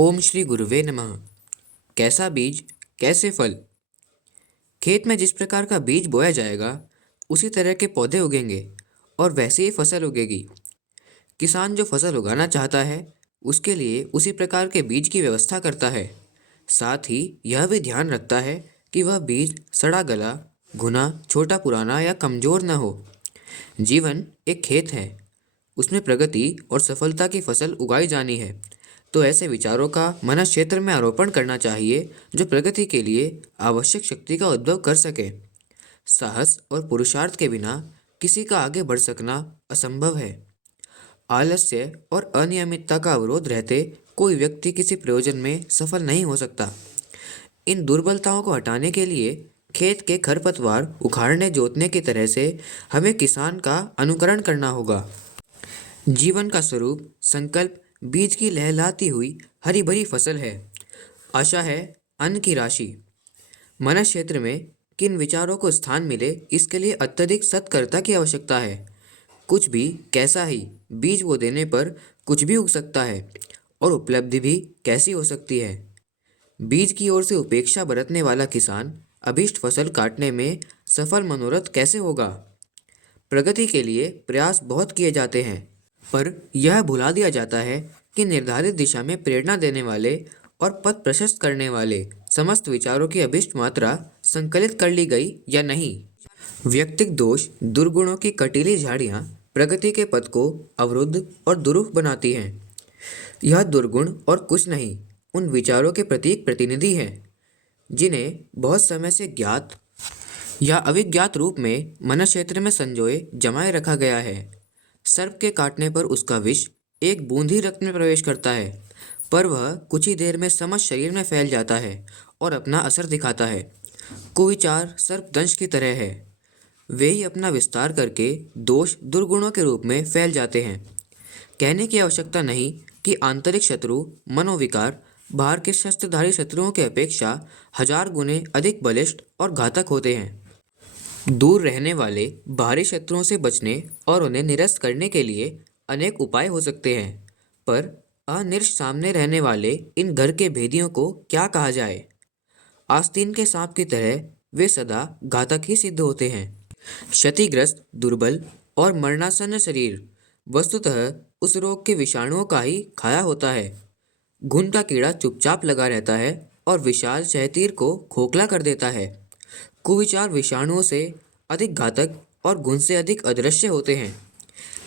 ओम श्री गुरुवे नमः। कैसा बीज कैसे फल। खेत में जिस प्रकार का बीज बोया जाएगा उसी तरह के पौधे उगेंगे और वैसे ही फसल उगेगी। किसान जो फसल उगाना चाहता है उसके लिए उसी प्रकार के बीज की व्यवस्था करता है। साथ ही यह भी ध्यान रखता है कि वह बीज सड़ा गला, घुना, छोटा पुराना या कमजोर न हो। जीवन एक खेत है, उसमें प्रगति और सफलता की फसल उगाई जानी है। तो ऐसे विचारों का मन क्षेत्र में आरोपण करना चाहिए जो प्रगति के लिए आवश्यक शक्ति का उद्भव कर सके। साहस और पुरुषार्थ के बिना किसी का आगे बढ़ सकना असंभव है। आलस्य और अनियमितता का अवरोध रहते कोई व्यक्ति किसी प्रयोजन में सफल नहीं हो सकता। इन दुर्बलताओं को हटाने के लिए खेत के खरपतवार उखाड़ने जोतने की तरह से हमें किसान का अनुकरण करना होगा। जीवन का स्वरूप संकल्प बीज की लहलाती हुई हरी भरी फसल है। आशा है अन्न की राशि। मन क्षेत्र में किन विचारों को स्थान मिले इसके लिए अत्यधिक सत्कर्ता की आवश्यकता है। कुछ भी कैसा ही बीज वो देने पर कुछ भी उग सकता है और उपलब्धि भी कैसी हो सकती है। बीज की ओर से उपेक्षा बरतने वाला किसान अभीष्ट फसल काटने में सफल मनोरथ कैसे होगा। प्रगति के लिए प्रयास बहुत किए जाते हैं पर यह भुला दिया जाता है कि निर्धारित दिशा में प्रेरणा देने वाले और पथ प्रशस्त करने वाले समस्त विचारों की अभिष्ट मात्रा संकलित कर ली गई या नहीं। व्यक्तिगत दोष दुर्गुणों की कटीली झाड़ियाँ प्रगति के पथ को अवरुद्ध और दुरूह बनाती हैं। यह दुर्गुण और कुछ नहीं उन विचारों के प्रतीक प्रतिनिधि हैं जिन्हें बहुत समय से ज्ञात या अविज्ञात रूप में मन क्षेत्र में संजोए जमाए रखा गया है। सर्प के काटने पर उसका विष एक बूंद ही रक्त में प्रवेश करता है पर वह कुछ ही देर में समस्त शरीर में फैल जाता है और अपना असर दिखाता है। कुविचार सर्पदंश की तरह है, वे ही अपना विस्तार करके दोष दुर्गुणों के रूप में फैल जाते हैं। कहने की आवश्यकता नहीं कि आंतरिक शत्रु मनोविकार बाहर के शस्त्रधारी शत्रुओं की अपेक्षा 1000 गुने अधिक बलिष्ठ और घातक होते हैं। दूर रहने वाले बाहरी शत्रुओं से बचने और उन्हें निरस्त करने के लिए अनेक उपाय हो सकते हैं पर अनिर्ष सामने रहने वाले इन घर के भेदियों को क्या कहा जाए। आस्तीन के सांप की तरह वे सदा घातक ही सिद्ध होते हैं। क्षतिग्रस्त, दुर्बल और मरणासन्न शरीर वस्तुतः उस रोग के विषाणुओं का ही खाया होता है। घुन का कीड़ा चुपचाप लगा रहता है और विशाल शहतीर को खोखला कर देता है। कुविचार विषाणुओं से अधिक घातक और घुन से अधिक अदृश्य होते हैं।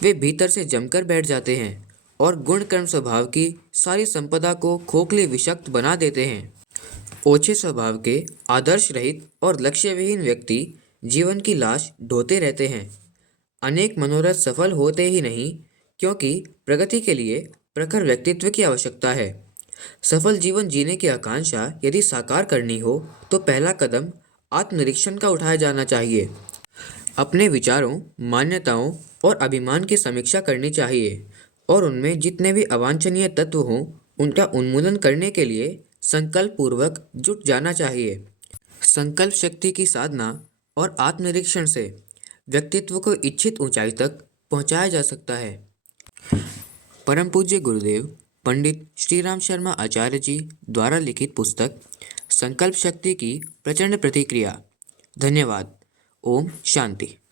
वे भीतर से जमकर बैठ जाते हैं और गुण कर्म स्वभाव की सारी संपदा को खोखले विषक्त बना देते हैं। ओछे स्वभाव के आदर्श रहित और लक्ष्य विहीन व्यक्ति जीवन की लाश ढोते रहते हैं। अनेक मनोरथ सफल होते ही नहीं क्योंकि प्रगति के लिए प्रखर व्यक्तित्व की आवश्यकता है। सफल जीवन जीने की आकांक्षा यदि साकार करनी हो तो पहला कदम आत्मनिरीक्षण का उठाया जाना चाहिए। अपने विचारों, मान्यताओं और अभिमान की समीक्षा करनी चाहिए और उनमें जितने भी अवांछनीय तत्व हों उनका उन्मूलन करने के लिए संकल्प पूर्वक जुट जाना चाहिए। संकल्प शक्ति की साधना और आत्मनिरीक्षण से व्यक्तित्व को इच्छित ऊंचाई तक पहुंचाया जा सकता है। परम पूज्य गुरुदेव पंडित श्रीराम शर्मा आचार्य जी द्वारा लिखित पुस्तक संकल्प शक्ति की प्रचंड प्रतिक्रिया। धन्यवाद। ओम शांति।